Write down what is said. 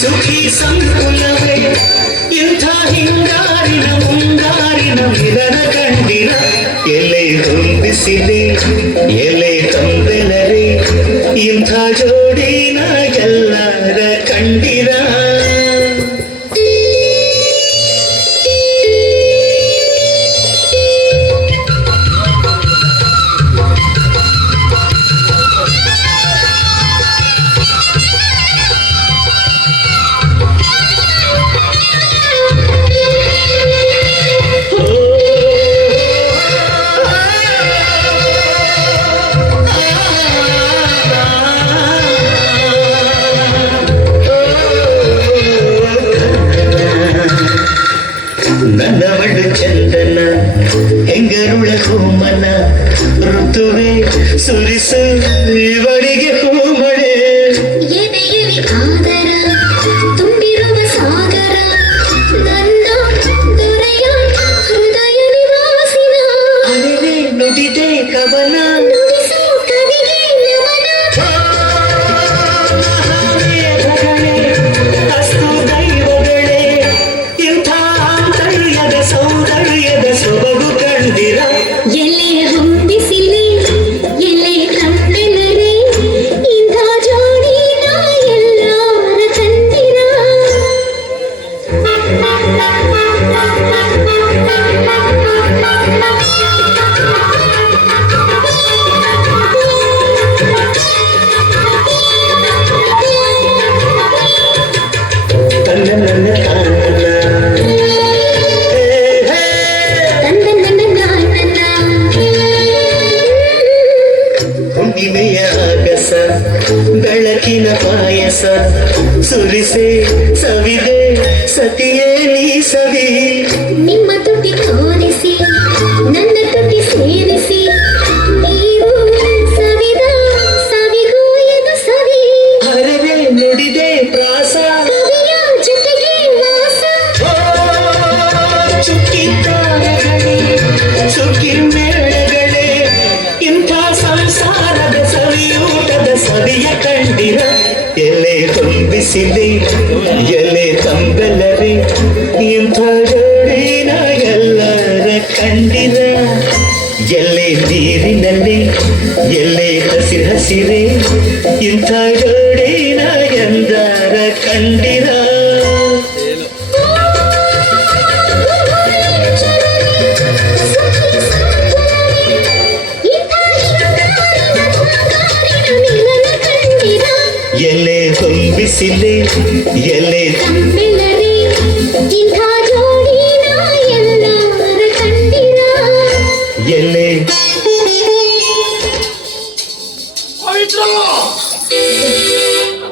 ಸುಖಿ ಸಂಕುಲವೇ ಇಂಥ ಹಿಂಗಾರಿನ ಮುಂಗಾರಿನ ಮಿಲನ ಕಂಡಿರ ಎಲೆ ಹೊಂದಿಸಿದೆ ಎಲೆ ತಂದೆನರೆ ಇಂಥ ಜೋಡಿನ ಎಲ್ಲರ ಕಂಡಿರ ನನ್ನವಳು ಚಂದನ ಹೆಂಗರುಳ ಹೂಮನ ಋತುವೆ ಸುರಿಸು ಇವಳಿಗೆ ಹೂಮಳೆ ಎದೆಯಲ್ಲಿ ಆದರ ತುಂಬಿರುವ ಸಾಗರ ನನ್ನ ದೊರೆಯ ಹೃದಯ ನಿವಾಸಿನ ಅರೆ ನುಡಿದೆ ಕವನ ನುಡಿಸು ಕವಿಗೆ ನಮನ ಅಸ್ತು ದೈವಗಳೇ ಇಂಥ ಆಂತರ್ಯದ ಸೌಂದರ್ಯದ ಸೊಬಗು ಕಂಡಿರ ಎಲೆ ಹೊಂದಿಸಿಲೆ ಎಲೆ ತಂದೆನರೆ ಇಂಥ ಜೋಡಿನ ಎಲ್ಲರ ಕಂಡಿರ ತನ್ನ ನನ್ನ ತಾನಲ್ಲ ತಂದ ನನ್ನ ನಾನನ್ನ ಹುಣ್ಣಿಮೆಯ ಆಗಸ ಬೆಳಕಿನ ಪಾಯಸ ಸುರಿಸೆ ಸವಿದೆ ಸತಿಯೇ ನೀ ಸವಿ ನಿಮ್ಮ ತುಟಿ ತೋರಿಸಿ ನನ್ನ ತುಟಿ ಸೇರಿಸಿ ನೀವು ಸವಿದ ಸವಿಗೂ ಇದು ಸವಿ ಹರವೆ ನುಡಿದೆ ಪ್ರಾಸ ಕವಿಯ ಜೊತೆಗೆ ವಾಸ ಚುಕ್ಕಿದ್ದಾರಗಳೇ ಚುಕ್ಕಿ ಮೇಳಗಳೇ ಇಂಥ ಸಂಸಾರದ ಸವಿಯೂಟದ ಸವಿಯ ಕಂಡಿರ ಎಲೆ ತುಂಬಿಸಿದೆ ಎಲೆ ತಂಬೆಲ್ಲರೆ ಇಂಥ ಜೋಡಿನ ಎಲ್ಲರ ಕಂಡಿರ ಎಲೆ ನೀರಿನಲ್ಲಿ ಎಲೆ ಹಸಿ ಹಸಿರೆ ಇಂಥ ಜೋಡಿನ ಎಲ್ಲರ ಕಂಡಿರ ಎಲೆ ಹೊಂಬಿಸಿಲೆ ಎಲೆ ತಂಬೆಲ್ಲರೆ ಇಂಥ ಜೋಡಿನ ಎಲ್ಲರ ಕಂಡಿರ ಎಲೆ ಪವಿತ್ರ